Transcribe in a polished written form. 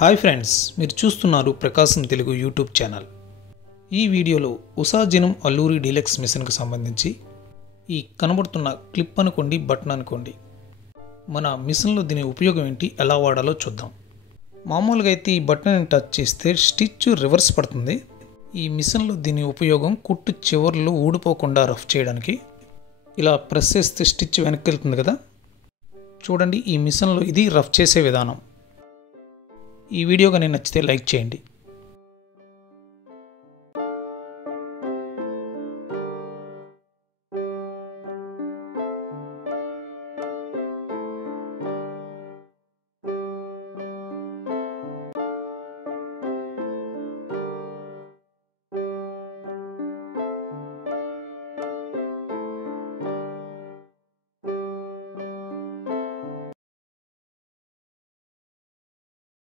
Hi friends, మీరు చూస్తున్నారు ప్రకాశం Telugu YouTube channel. ఈ వీడియోలో ఉషా జినుమ్ అల్లూరి డీలక్స్ మిషన్కి సంబంధించి ఈ కనబడుతున్న క్లిప్ అనుకోండి, బటన్ అనుకోండి, మన మిషన్లో దీని ఉపయోగం ఏంటి, ఎలా వాడాలో చూద్దాం. మామూలుగా అయితే ఈ బటన్ టచ్ చేస్తే స్టిచ్ రివర్స్ పడుతుంది. ఈ మిషన్లో దీని ఉపయోగం కుట్టు చివర్లు ఊడిపోకుండా రఫ్ చేయడానికి. ఇలా ప్రెస్ చేస్తే స్టిచ్ వెనక్కి వెళ్తుంది కదా, చూడండి. ఈ మిషన్లో ఇది రఫ్ చేసే విధానం. ఈ వీడియో కానీ నచ్చితే లైక్ చేయండి.